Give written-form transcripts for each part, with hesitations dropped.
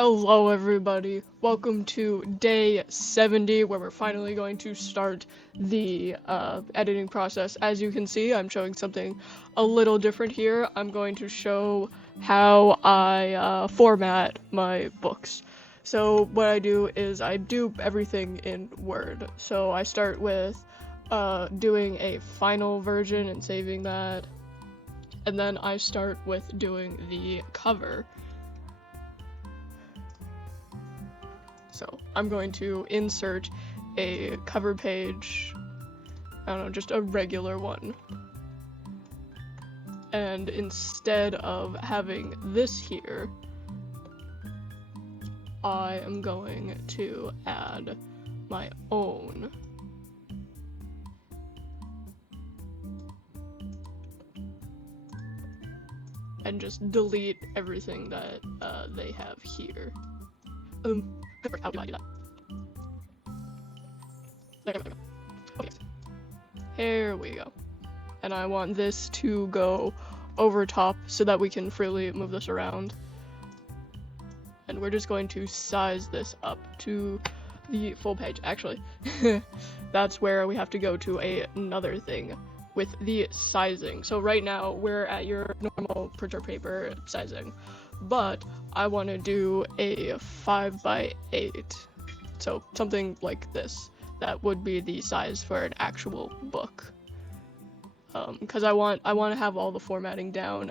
Hello everybody, welcome to day 70 where we're finally going to start the editing process. As you can see, I'm showing something a little different here. I'm going to show how I format my books. So what I do is I do everything in Word. So I start with doing a final version and saving that, and then I start with doing the cover. So I'm going to insert a cover page, I don't know, just a regular one. And instead of having this here, I am going to add my own. And just delete everything that they have here. How do I do that? There we go. Okay. Here we go. And I want this to go over top so that we can freely move this around. And we're just going to size this up to the full page. Actually, that's where we have to go to another thing with the sizing. So right now we're at your normal printer paper sizing, but I want to do a 5x8, so something like this. That would be the size for an actual book, because I want to have all the formatting down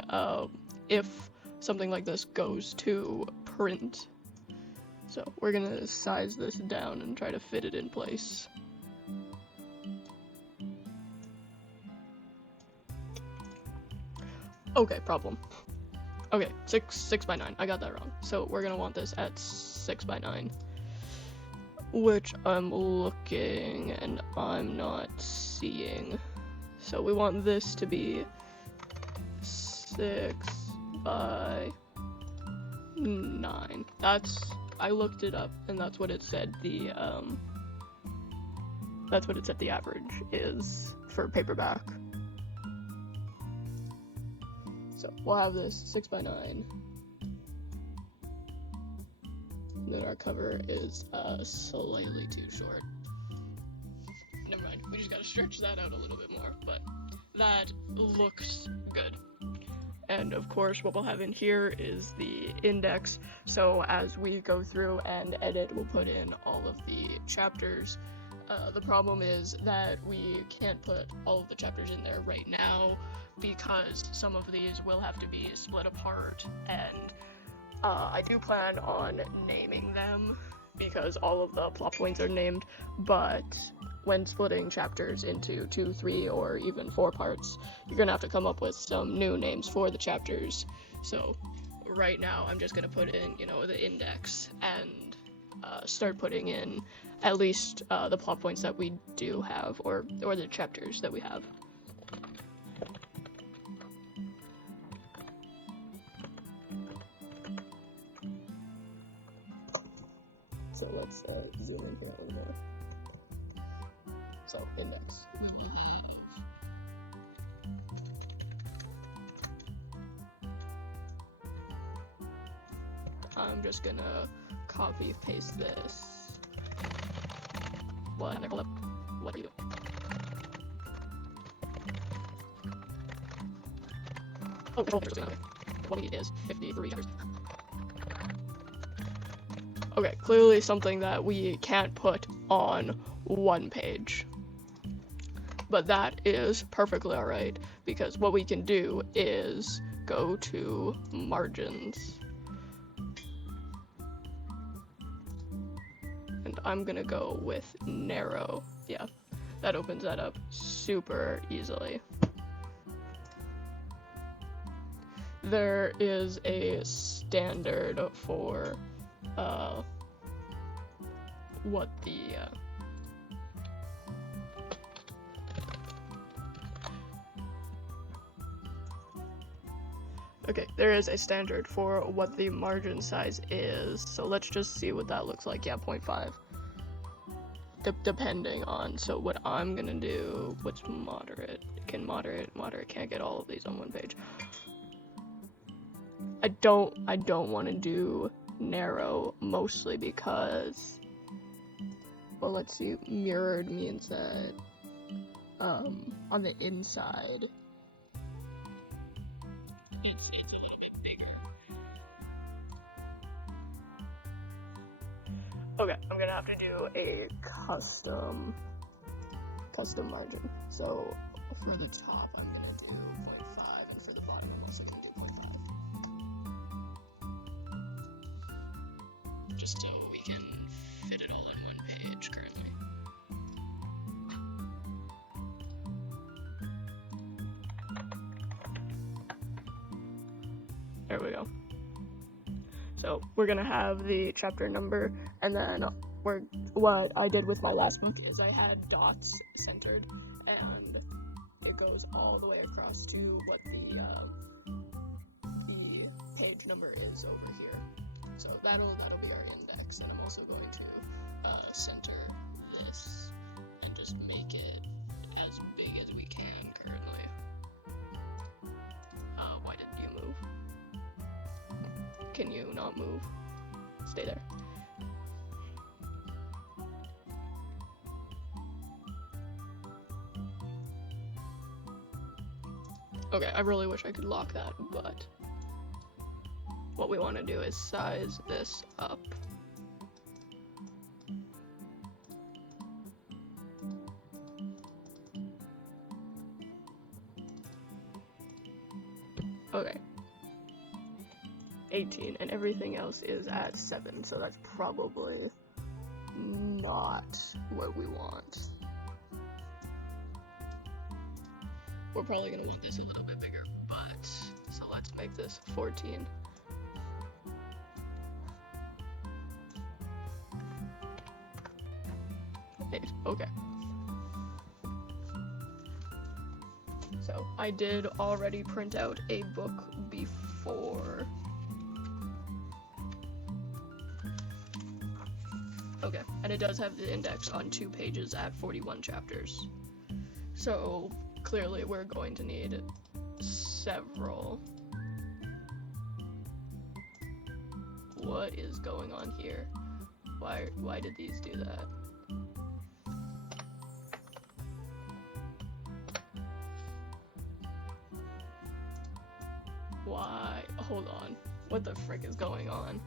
if something like this goes to print. So we're gonna size this down and try to fit it in place. Okay, problem. Okay, 6x9. I got that wrong. So we're gonna want this at 6x9, which I'm looking and I'm not seeing. So we want this to be 6x9. I looked it up and that's what it said. That's what it said the average is for paperback. So we'll have this 6x9. Then our cover is slightly too short. Never mind, we just gotta stretch that out a little bit more, but that looks good. And of course, what we'll have in here is the index. So as we go through and edit, we'll put in all of the chapters. The problem is that we can't put all of the chapters in there right now because some of these will have to be split apart, and I do plan on naming them because all of the plot points are named, but when splitting chapters into 2, 3, or even 4 parts, you're gonna have to come up with some new names for the chapters. So right now I'm just gonna put in, the index and start putting in at least the plot points that we do have, or the chapters that we have. So let's zoom into that one more. So index. I'm just gonna copy paste this. What? Hold up. What are you doing? Oh, control pictures. What we need is 53 chapters. Okay, clearly something that we can't put on one page. But that is perfectly alright, because what we can do is go to margins. And I'm gonna go with narrow. Yeah, that opens that up super easily. There is a standard for what the okay, there is a standard for what the margin size is, so let's just see what that looks like. Yeah, 0.5. Depending on, so what I'm gonna do, what's moderate? Moderate can't get all of these on one page. I don't want to do narrow, mostly because, well, let's see, mirrored means that on the inside it's a little bit bigger. Okay, I'm gonna have to do a custom margin. So for the top, I'm gonna do 0.5, and for the bottom, I'm also gonna do 0.5. Just so we can fit it all in one page currently. There we go. So we're gonna have the chapter number, and then what I did with my last book is I had dots centered, and it goes all the way across to what the page number is over here. So that'll be our index, and I'm also going to center this and just make it as big as we can currently. Why did you move? Can you not move? Stay there. Okay, I really wish I could lock that, but what we want to do is size this up. Okay. 18, and everything else is at 7, so that's probably not what we want. We're probably gonna want this a little bit bigger, but so let's make this 14. Okay. So I did already print out a book before. Okay, and it does have the index on 2 pages at 41 chapters. So clearly we're going to need several. What is going on here? Why did these do that? Why? Hold on. What the frick is going on?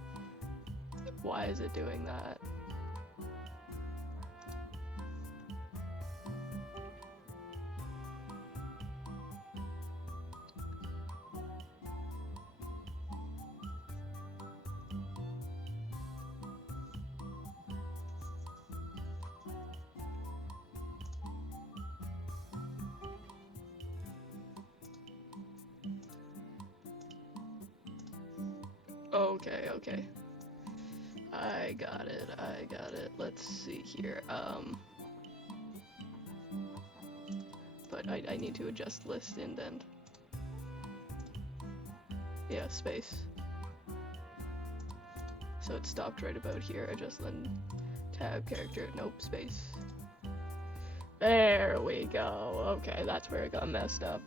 Why is it doing that? Okay. I got it. Let's see here. But I need to adjust list indent. Yeah, space. So it stopped right about here. Adjust then tab character. Nope, space. There we go. Okay, that's where it got messed up.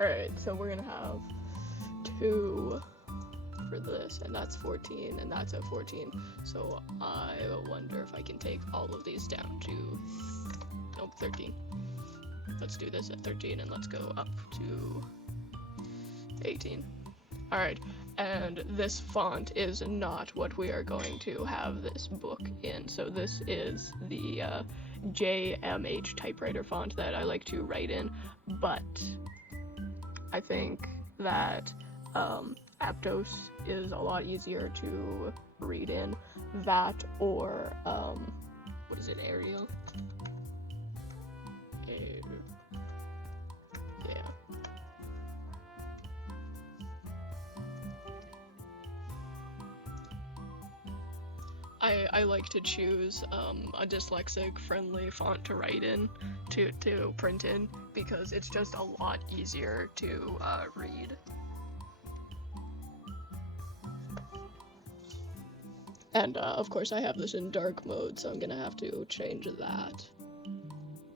Alright, so we're gonna have 2 for this, and that's 14, and that's at 14. So I wonder if I can take all of these down to, nope, 13. Let's do this at 13, and let's go up to 18. Alright, and this font is not what we are going to have this book in. So this is the JMH typewriter font that I like to write in, but I think that Aptos is a lot easier to read in. That or, what is it, Arial? Yeah. I like to choose a dyslexic friendly font to write in, to print in, because it's just a lot easier to read. And of course I have this in dark mode, so I'm gonna have to change that.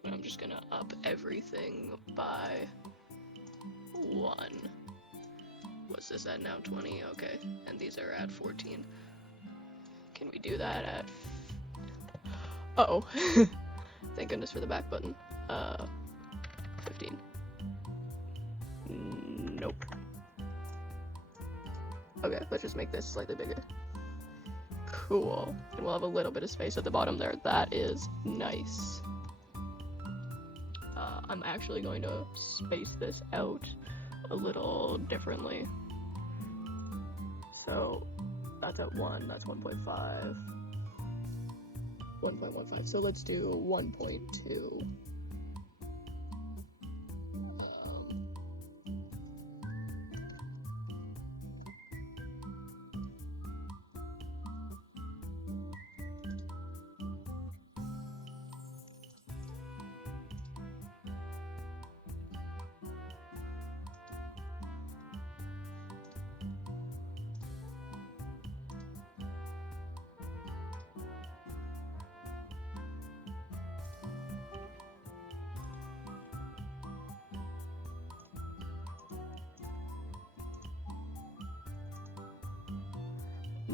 But I'm just gonna up everything by 1. What's this at now? 20? Okay. And these these are at 14. Can we do that at... Uh-oh. Thank goodness for the back button. 15. Nope. Okay, let's just make this slightly bigger. Cool. And we'll have a little bit of space at the bottom there. That is nice. I'm actually going to space this out a little differently. So that's at 1, that's 1.5. 1.15. So let's do 1.2.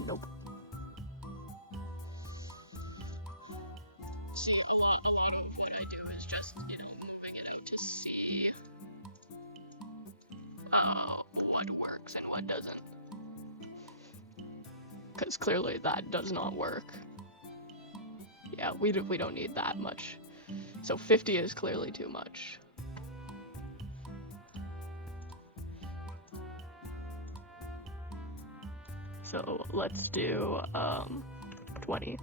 Nope. So a lot of what I do is just, moving it out to see what works and what doesn't. Because clearly that does not work. Yeah, we don't need that much. So 50 is clearly too much. So let's do 20.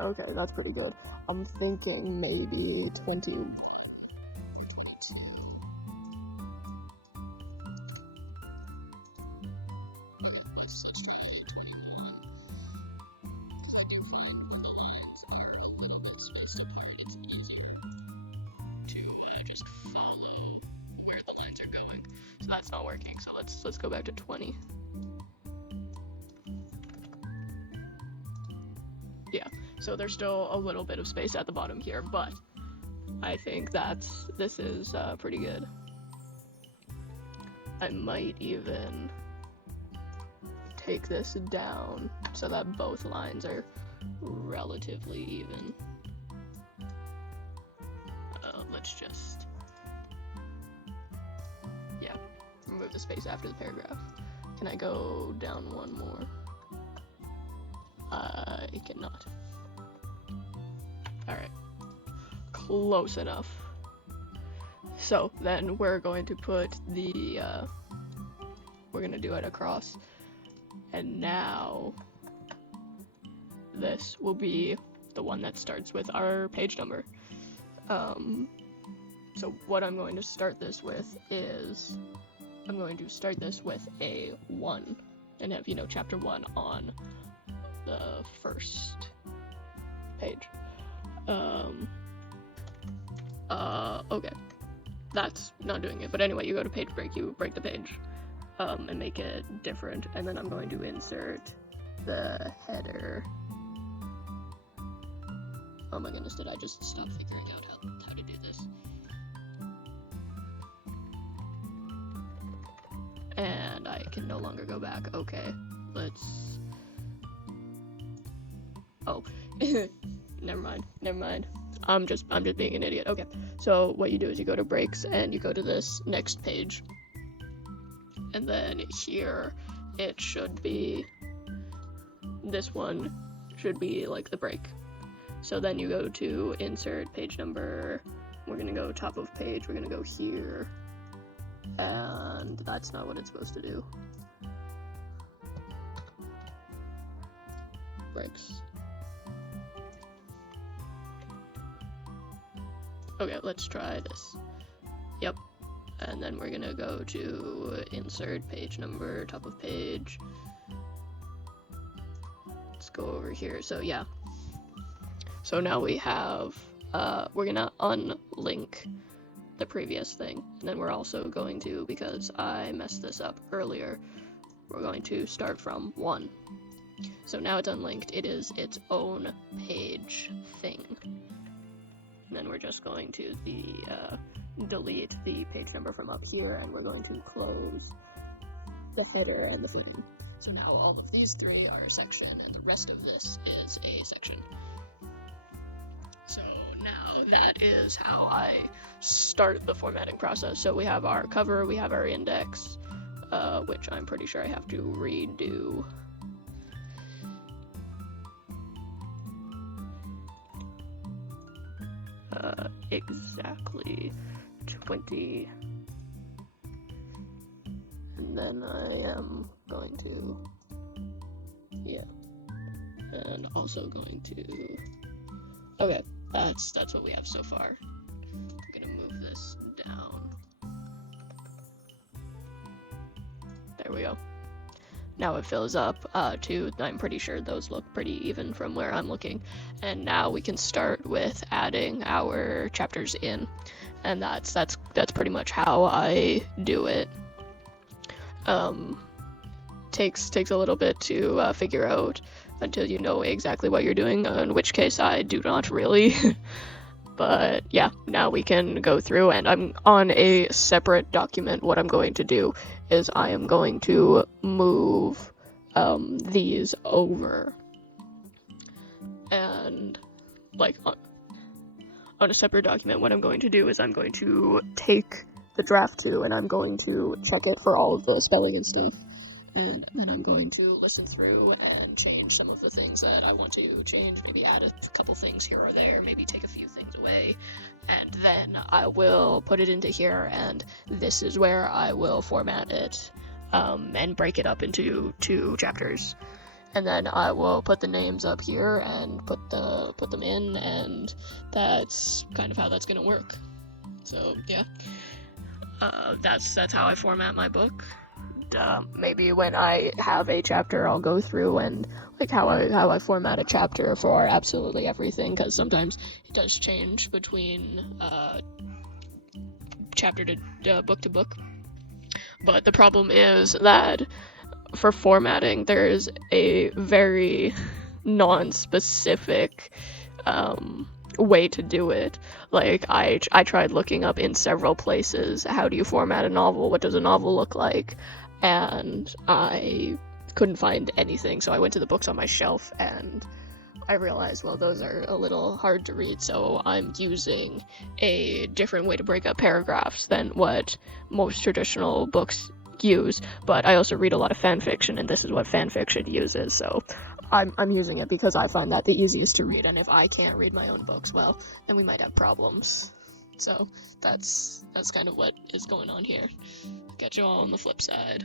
Okay, that's pretty good. I'm thinking maybe 20. That's not working, so let's go back to 20. Yeah, so there's still a little bit of space at the bottom here, but I think this is pretty good. I might even take this down so that both lines are relatively even. Let's just... remove the space after the paragraph. Can I go down one more? I cannot. Alright. Close enough. So then we're going to put the we're gonna do it across, and now this will be the one that starts with our page number. So what I'm going to start this with is I'm going to start this with a 1 and have, chapter 1 on the first page. Okay. That's not doing it, but anyway, you go to page break, you break the page, and make it different, and then I'm going to insert the header. Oh my goodness, did I just stop figuring out how to do this? And I can no longer go back. Okay, let's... Oh, never mind. I'm just being an idiot. Okay, so what you do is you go to breaks and you go to this next page. And then here, it should be... This one should be like the break. So then you go to insert page number. We're gonna go top of page. We're gonna go here. And that's not what it's supposed to do. Breaks. Okay, let's try this. Yep. And then we're gonna go to insert page number, top of page. Let's go over here. So yeah. So now we have, we're gonna unlink the previous thing. And then we're also going to, because I messed this up earlier, we're going to start from 1. So now it's unlinked, it is its own page thing. And then we're just going to delete the page number from up here, and we're going to close the header and the footing. So now all of these three are a section, and the rest of this is a section. So now that is how I start the formatting process. So we have our cover, we have our index, which I'm pretty sure I have to redo. Exactly 20. And then I am going to, and also going to, okay, that's what we have so far. I'm gonna move this down. There we go. Now it fills up too. I'm pretty sure those look pretty even from where I'm looking. And now we can start with adding our chapters in. And that's pretty much how I do it. Takes a little bit to figure out until you know exactly what you're doing, in which case I do not really. But yeah, now we can go through, and I'm on a separate document. What I'm going to do is I am going to move these over, and like on a separate document, what I'm going to do is I'm going to take the draft 2 and I'm going to check it for all of the spelling and stuff, and then I'm going to listen through and change some of the things that I want to change, maybe add a couple things here or there, maybe take a few things away, and then I will put it into here, and this is where I will format it and break it up into 2 chapters. And then I will put the names up here and put them in, and that's kind of how that's gonna work. So yeah, that's how I format my book. Maybe when I have a chapter, I'll go through and like how I format a chapter for absolutely everything, because sometimes it does change between chapter to book to book. But the problem is that for formatting, there's a very non-specific way to do it. Like, I tried looking up in several places, how do you format a novel, what does a novel look like, and I couldn't find anything, so I went to the books on my shelf, and I realized, well, those are a little hard to read, so I'm using a different way to break up paragraphs than what most traditional books use. But I also read a lot of fan fiction, and this is what fan fiction uses, so I'm using it because I find that the easiest to read, and if I can't read my own books, well, then we might have problems. So that's kind of what is going on here. Catch you all on the flip side.